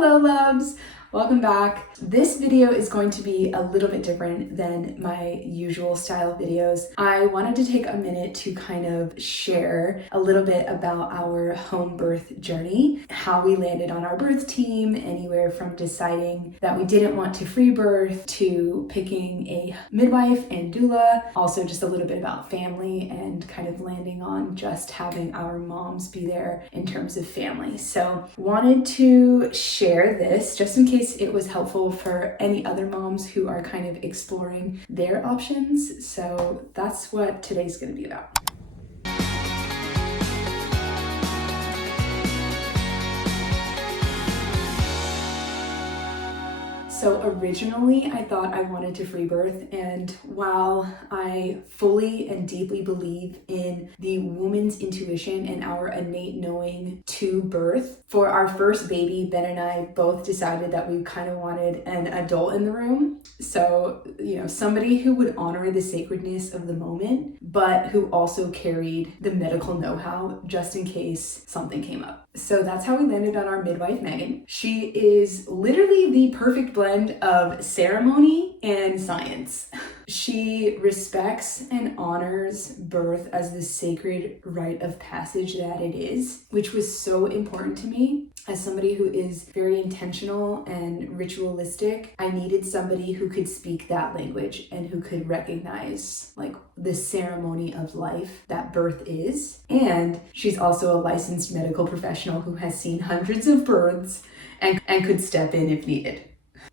Hello loves! Welcome back. This video is going to be a little bit different than my usual style videos. I wanted to take a minute to kind of share a little bit about our home birth journey, how we landed on our birth team, anywhere from deciding that we didn't want to free birth to picking a midwife and doula, also just a little bit about family and kind of landing on just having our moms be there in terms of family. So wanted to share this just in case it was helpful for any other moms who are kind of exploring their options. So that's what today's going to be about. So originally I thought I wanted to free birth, and while I fully and deeply believe in the woman's intuition and our innate knowing to birth, for our first baby, Ben and I both decided that we kind of wanted an adult in the room. So, somebody who would honor the sacredness of the moment, but who also carried the medical know-how just in case something came up. So that's how we landed on our midwife, Megan. She is literally the perfect blend of ceremony and science. She respects and honors birth as the sacred rite of passage that it is, which was so important to me. As somebody who is very intentional and ritualistic, I needed somebody who could speak that language and who could recognize the ceremony of life that birth is. And she's also a licensed medical professional who has seen hundreds of births and could step in if needed.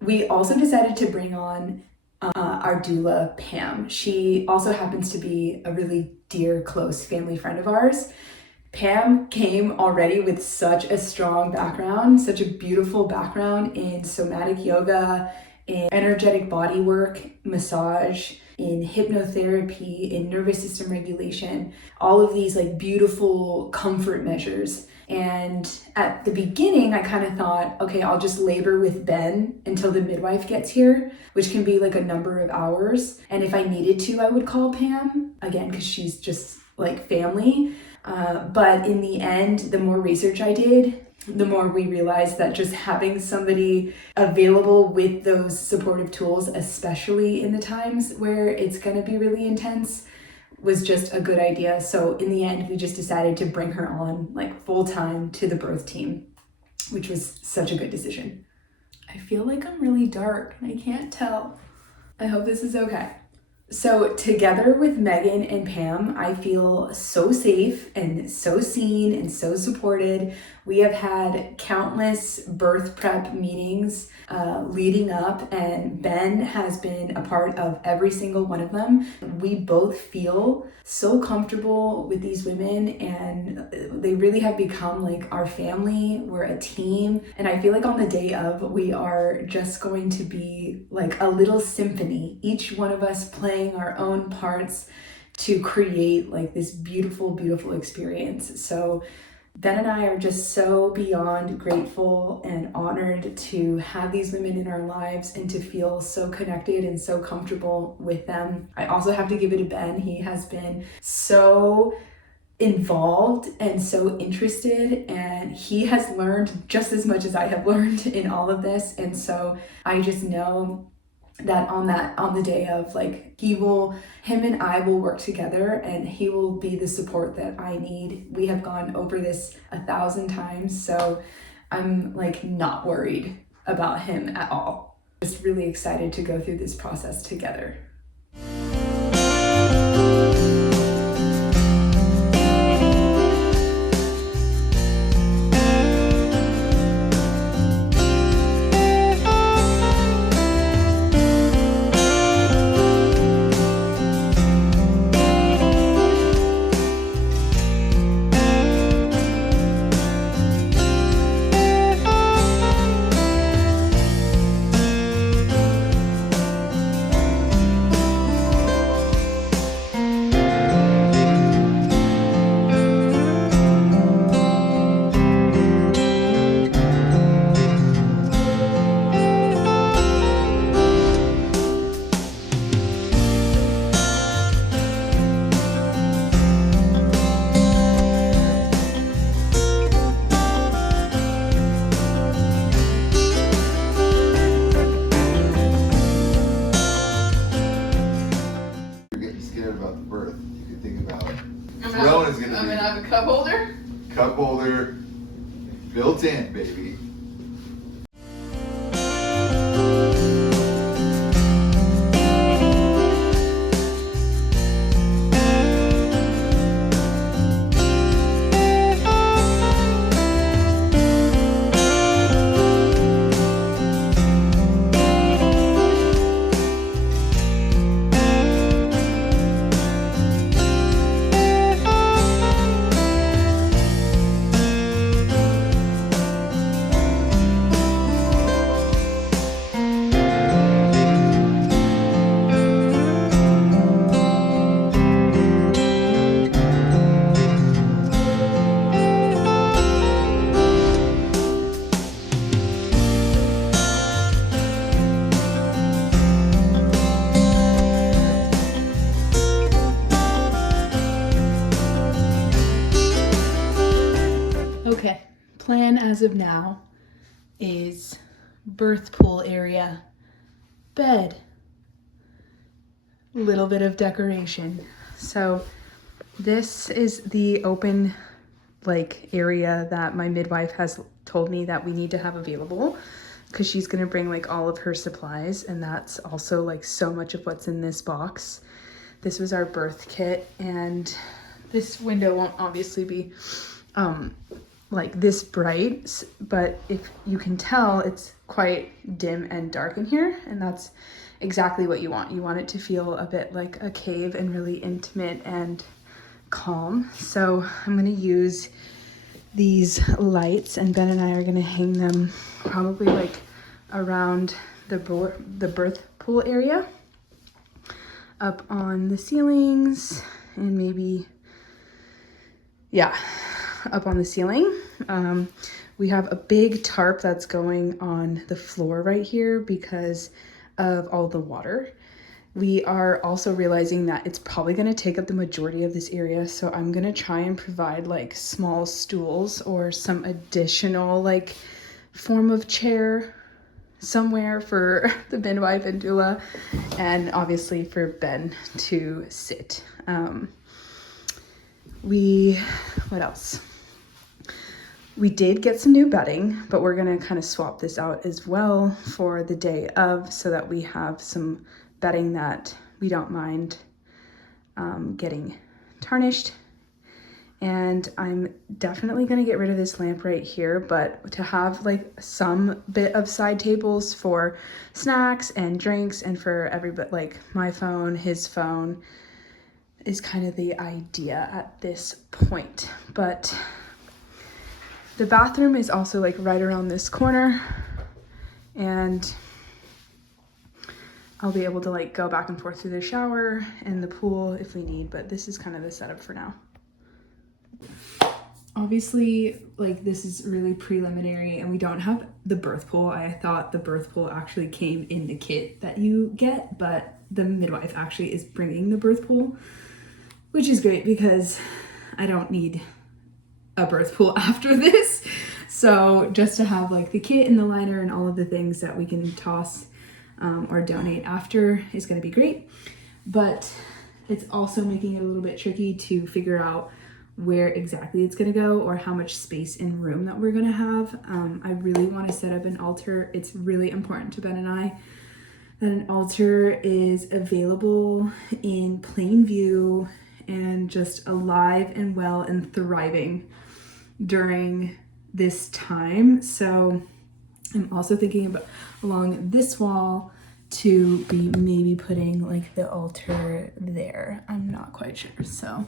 We also decided to bring on our doula, Pam. She also happens to be a really dear, close family friend of ours. Pam came already with such a strong background, such a beautiful background in somatic yoga, in energetic body work, massage, in hypnotherapy, in nervous system regulation, all of these beautiful comfort measures. And at the beginning, I kind of thought, okay, I'll just labor with Ben until the midwife gets here, which can be a number of hours. And if I needed to, I would call Pam, again, because she's just family. But in the end, the more research I did, the more we realized that just having somebody available with those supportive tools, especially in the times where it's going to be really intense, was just a good idea. So in the end, we just decided to bring her on full time to the birth team, which was such a good decision. I feel like I'm really dark and I can't tell. I hope this is okay. So together with Megan and Pam, I feel so safe and so seen and so supported. We have had countless birth prep meetings leading up, and Ben has been a part of every single one of them. We both feel so comfortable with these women, and they really have become our family. We're a team, and I feel like on the day of, we are just going to be a little symphony, each one of us playing our own parts to create this beautiful, beautiful experience. So Ben and I are just so beyond grateful and honored to have these women in our lives and to feel so connected and so comfortable with them. I also have to give it to Ben. He has been so involved and so interested, and he has learned just as much as I have learned in all of this. And so I just know that on the day of, him and I will work together, and he will be the support that I need. We have gone over this 1,000 times, so I'm not worried about him at all. Just really excited to go through this process together. mother built in, baby. Okay, plan as of now is birth pool area, bed, little bit of decoration. So this is the open area that my midwife has told me that we need to have available, because she's gonna bring all of her supplies, and that's also so much of what's in this box. This was our birth kit, and this window won't obviously be this bright, but if you can tell, it's quite dim and dark in here, and that's exactly what you want. You want it to feel a bit like a cave and really intimate and calm. So I'm gonna use these lights, and Ben and I are gonna hang them probably around the birth pool area, up on the ceilings, and maybe, yeah, up on the ceiling. We have a big tarp that's going on the floor right here because of all the water. We are also realizing that it's probably going to take up the majority of this area, so I'm going to try and provide small stools or some additional form of chair somewhere for the midwife and doula, and obviously for Ben to sit. What else? We did get some new bedding, but we're gonna kind of swap this out as well for the day of, so that we have some bedding that we don't mind getting tarnished. And I'm definitely gonna get rid of this lamp right here, but to have some bit of side tables for snacks and drinks, and for everybody, my phone, his phone, is kind of the idea at this point. But the bathroom is also right around this corner, and I'll be able to go back and forth through the shower and the pool if we need, but this is kind of the setup for now. Obviously, this is really preliminary, and we don't have the birth pool. I thought the birth pool actually came in the kit that you get, but the midwife actually is bringing the birth pool, which is great because I don't need a birth pool after this. So just to have the kit and the liner and all of the things that we can toss or donate after is going to be great. But it's also making it a little bit tricky to figure out where exactly it's going to go, or how much space in room that we're going to have. I really want to set up an altar. It's really important to Ben and I that an altar is available in plain view and just alive and well and thriving during this time. So I'm also thinking about along this wall to be maybe putting the altar there. I'm not quite sure. So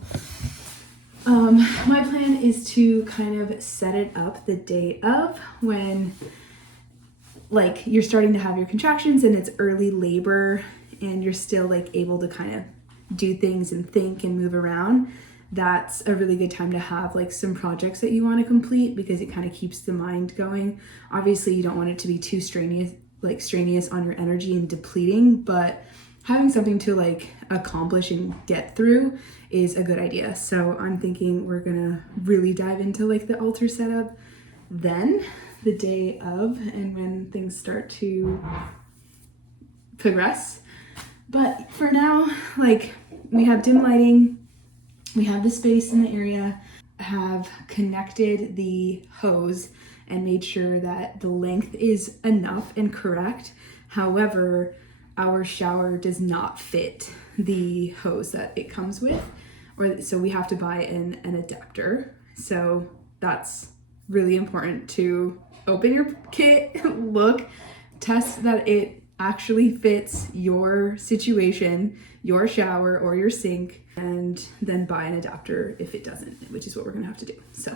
my plan is to kind of set it up the day of, when you're starting to have your contractions and it's early labor and you're still able to kind of do things and think and move around. That's a really good time to have some projects that you want to complete, because it kind of keeps the mind going. Obviously you don't want it to be too strenuous on your energy and depleting, but having something to accomplish and get through is a good idea. So I'm thinking we're gonna really dive into the altar setup then, the day of, and when things start to progress. But for now, we have dim lighting, we have the space in the area. have connected the hose and made sure that the length is enough and correct. However, our shower does not fit the hose that it comes with, so we have to buy an adapter. So that's really important to open your kit, look, test that it actually fits your situation, your shower or your sink, and then buy an adapter if it doesn't, which is what we're gonna have to do. So.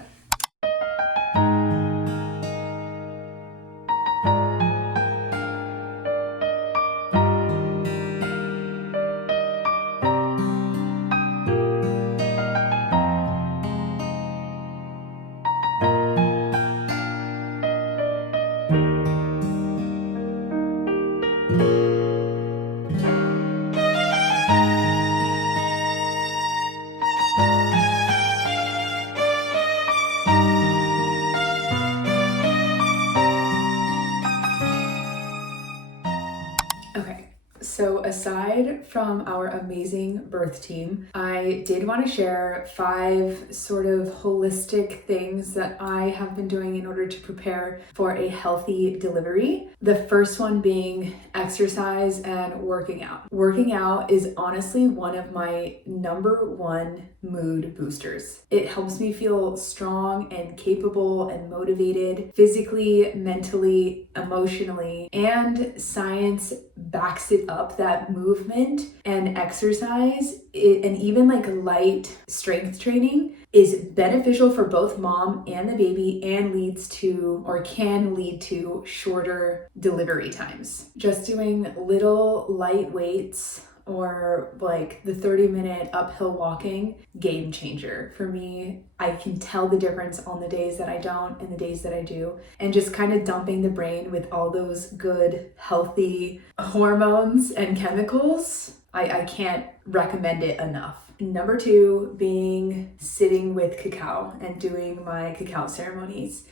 Okay, so aside from our amazing birth team, I did want to share 5 sort of holistic things that I have been doing in order to prepare for a healthy delivery. The first one being exercise and working out. Working out is honestly one of my #1 mood boosters. It helps me feel strong and capable and motivated physically, mentally, emotionally, and science backs it up that movement and exercise and even like light strength training is beneficial for both mom and the baby and leads to or can lead to shorter delivery times. Just doing little light weights or like the 30-minute uphill walking, game changer for me. I can tell the difference on the days that I don't and the days that I do, and just kind of dumping the brain with all those good healthy hormones and chemicals. I can't recommend it enough. Number 2 being sitting with cacao and doing my cacao ceremonies.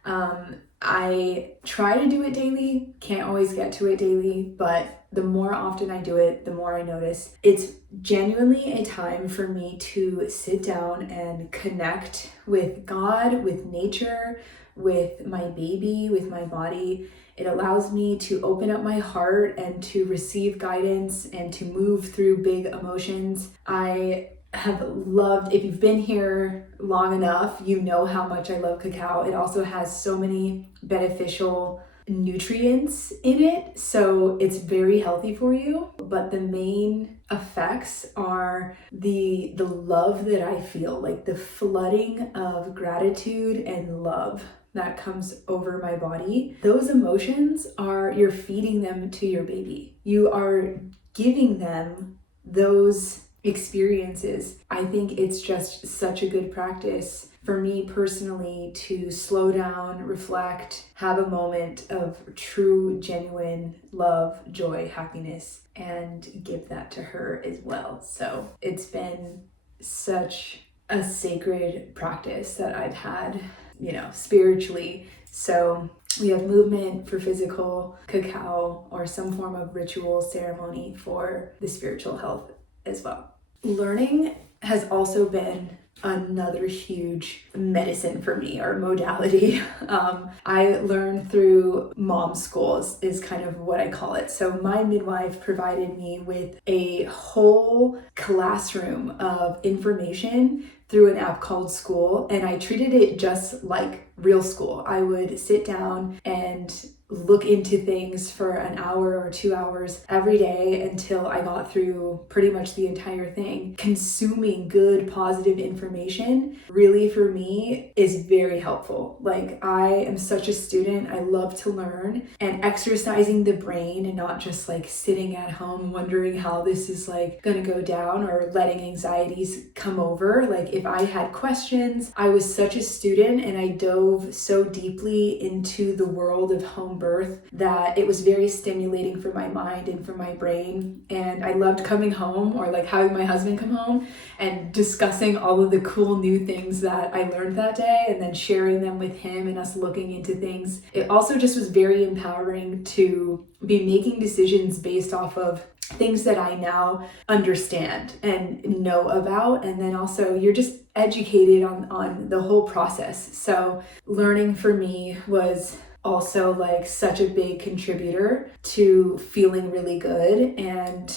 I try to do it daily, can't always get to it daily, but the more often I do it, the more I notice it's genuinely a time for me to sit down and connect with God, with nature, with my baby, with my body. It allows me to open up my heart and to receive guidance and to move through big emotions. I have loved, if you've been here long enough, you know how much I love cacao. It also has so many beneficial nutrients in it, so it's very healthy for you. But the main effects are the love that I feel, like the flooding of gratitude and love that comes over my body. Those emotions are, you're feeding them to your baby. You are giving them those experiences. I think it's just such a good practice for me personally to slow down, reflect, have a moment of true, genuine love, joy, happiness, and give that to her as well. So it's been such a sacred practice that I've had, spiritually. So we have movement for physical, cacao, or some form of ritual ceremony for the spiritual health as well. Learning has also been another huge medicine for me, or modality. I learned through mom schools is kind of what I call it. So my midwife provided me with a whole classroom of information through an app called School, and I treated it just like real school. I would sit down and look into things for an hour or 2 hours every day until I got through pretty much the entire thing. Consuming good, positive information really for me is very helpful. Like, I am such a student. I love to learn, and exercising the brain and not just like sitting at home wondering how this is like gonna go down or letting anxieties come over. Like, if I had questions, I was such a student and I dove so deeply into the world of home birth that it was very stimulating for my mind and for my brain. And I loved coming home, or like having my husband come home and discussing all of the cool new things that I learned that day and then sharing them with him and us looking into things. It also just was very empowering to be making decisions based off of things that I now understand and know about. And then also you're just educated on the whole process. So learning for me was also like such a big contributor to feeling really good, and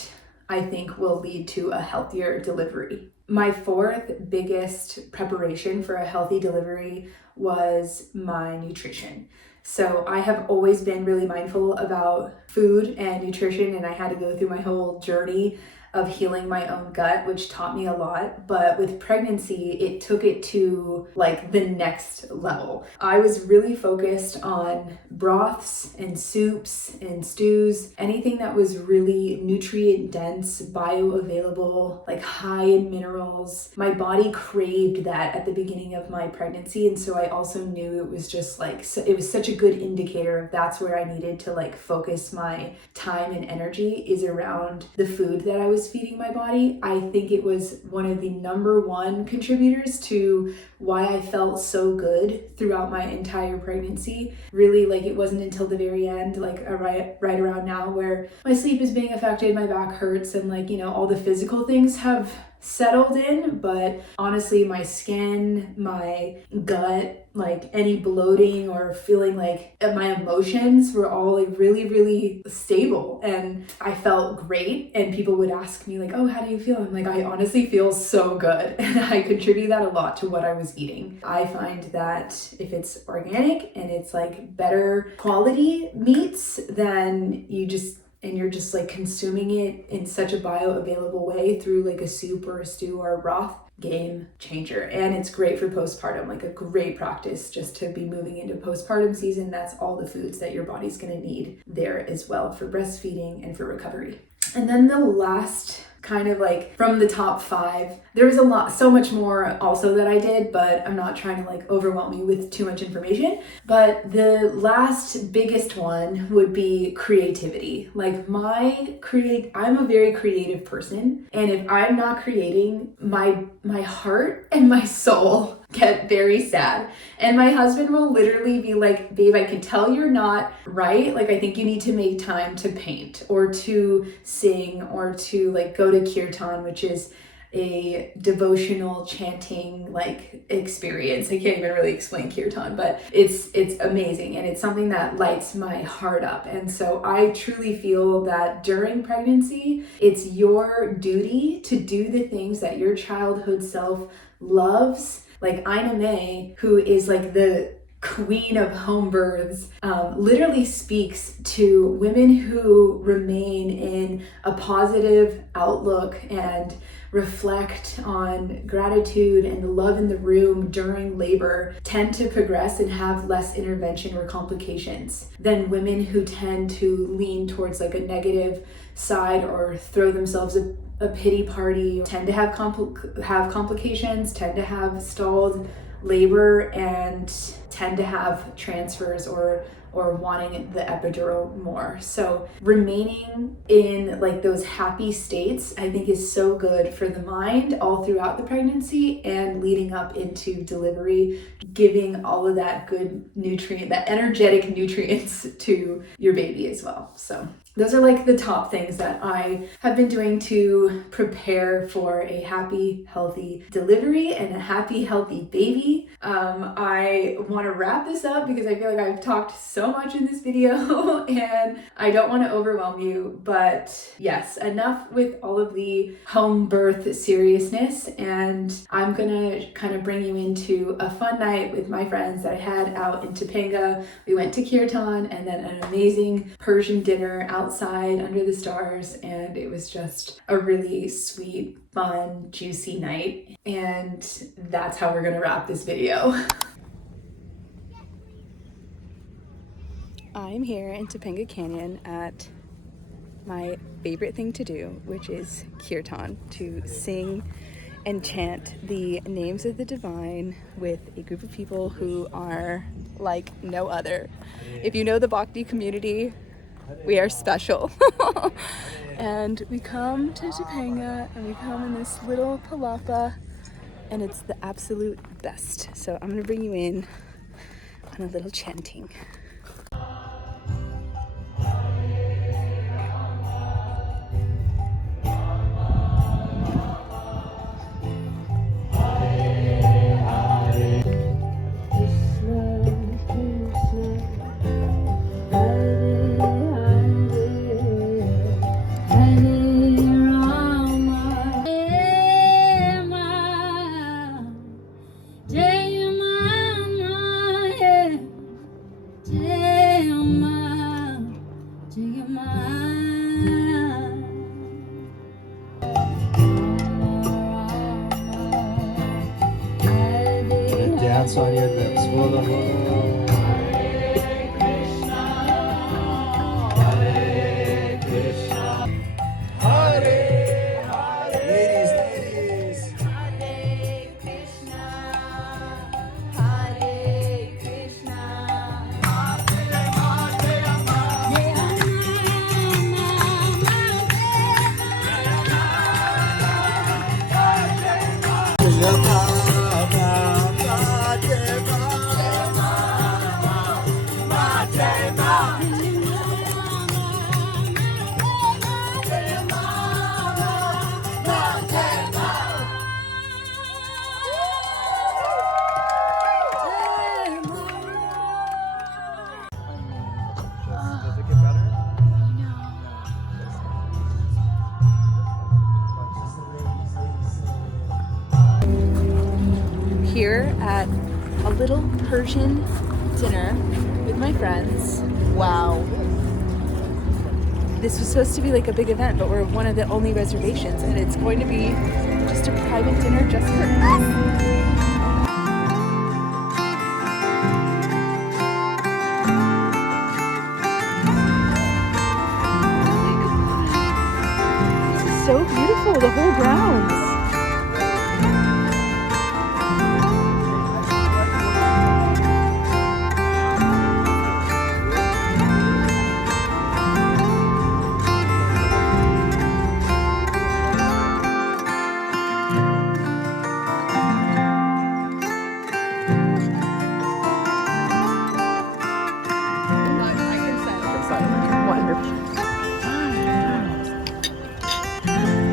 I think will lead to a healthier delivery. My fourth biggest preparation for a healthy delivery was my nutrition. So I have always been really mindful about food and nutrition, and I had to go through my whole journey of healing my own gut, which taught me a lot. But with pregnancy, it took it to like the next level. I was really focused on broths and soups and stews, anything that was really nutrient dense, bioavailable, like high in minerals. My body craved that at the beginning of my pregnancy. And so I also knew it was just like, it was such a good indicator of that's where I needed to like focus my time and energy, is around the food that I was feeding my body. I think it was one of the number one contributors to why I felt so good throughout my entire pregnancy. Really, like it wasn't until the very end, like right around now, where my sleep is being affected, my back hurts, and like, you know, all the physical things have settled in. But honestly, my skin, my gut, like any bloating or feeling like my emotions were all like really, really stable, and I felt great. And people would ask me like, oh, how do you feel? I'm like, I honestly feel so good. And I contribute that a lot to what I was eating. I find that if it's organic and it's like better quality meats, then you're just like consuming it in such a bioavailable way through like a soup or a stew or a broth, game changer. And it's great for postpartum, like a great practice just to be moving into postpartum season. That's all the foods that your body's going to need there as well for breastfeeding and for recovery. And then the last kind of like from the top 5, there was so much more also that I did, but I'm not trying to like overwhelm you with too much information. But the last biggest one would be creativity. Like I'm a very creative person, and if I'm not creating, my heart and my soul get very sad. And my husband will literally be like, babe, I can tell you're not right. Like, I think you need to make time to paint or to sing or to like go to kirtan, which is a devotional chanting like experience. I can't even really explain kirtan, but it's amazing, and it's something that lights my heart up. And so I truly feel that during pregnancy, it's your duty to do the things that your childhood self loves. Like Ina May, who is like the queen of home births, literally speaks to women who remain in a positive outlook and reflect on gratitude and the love in the room during labor tend to progress and have less intervention or complications than women who tend to lean towards like a negative side or throw themselves a pity party, tend to have complications, tend to have stalled labor, and tend to have transfers or wanting the epidural more. So remaining in like those happy states, I think, is so good for the mind all throughout the pregnancy and leading up into delivery, giving all of that good that energetic nutrients to your baby as well. So those are like the top things that I have been doing to prepare for a happy, healthy delivery and a happy, healthy baby. I want to wrap this up because I feel like I've talked so much in this video and I don't want to overwhelm you, but yes, enough with all of the home birth seriousness, and I'm gonna kind of bring you into a fun night with my friends that I had out in Topanga. We went to kirtan and then an amazing Persian dinner outside under the stars, and it was just a really sweet, fun, juicy night. And that's how we're gonna wrap this video. I'm here in Topanga Canyon at my favorite thing to do, which is kirtan, to sing and chant the names of the divine with a group of people who are like no other. If you know the Bhakti community, we are special. And we come to Topanga and we come in this little palapa, and it's the absolute best. So I'm gonna bring you in on a little chanting. dance on your lips. Whoa, whoa. Ladies. Does it get better? Here at a little Persian dinner with my friends. Wow. This was supposed to be like a big event, but we're one of the only reservations, and it's going to be just a private dinner just for us. So beautiful, the whole grounds.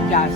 Yes.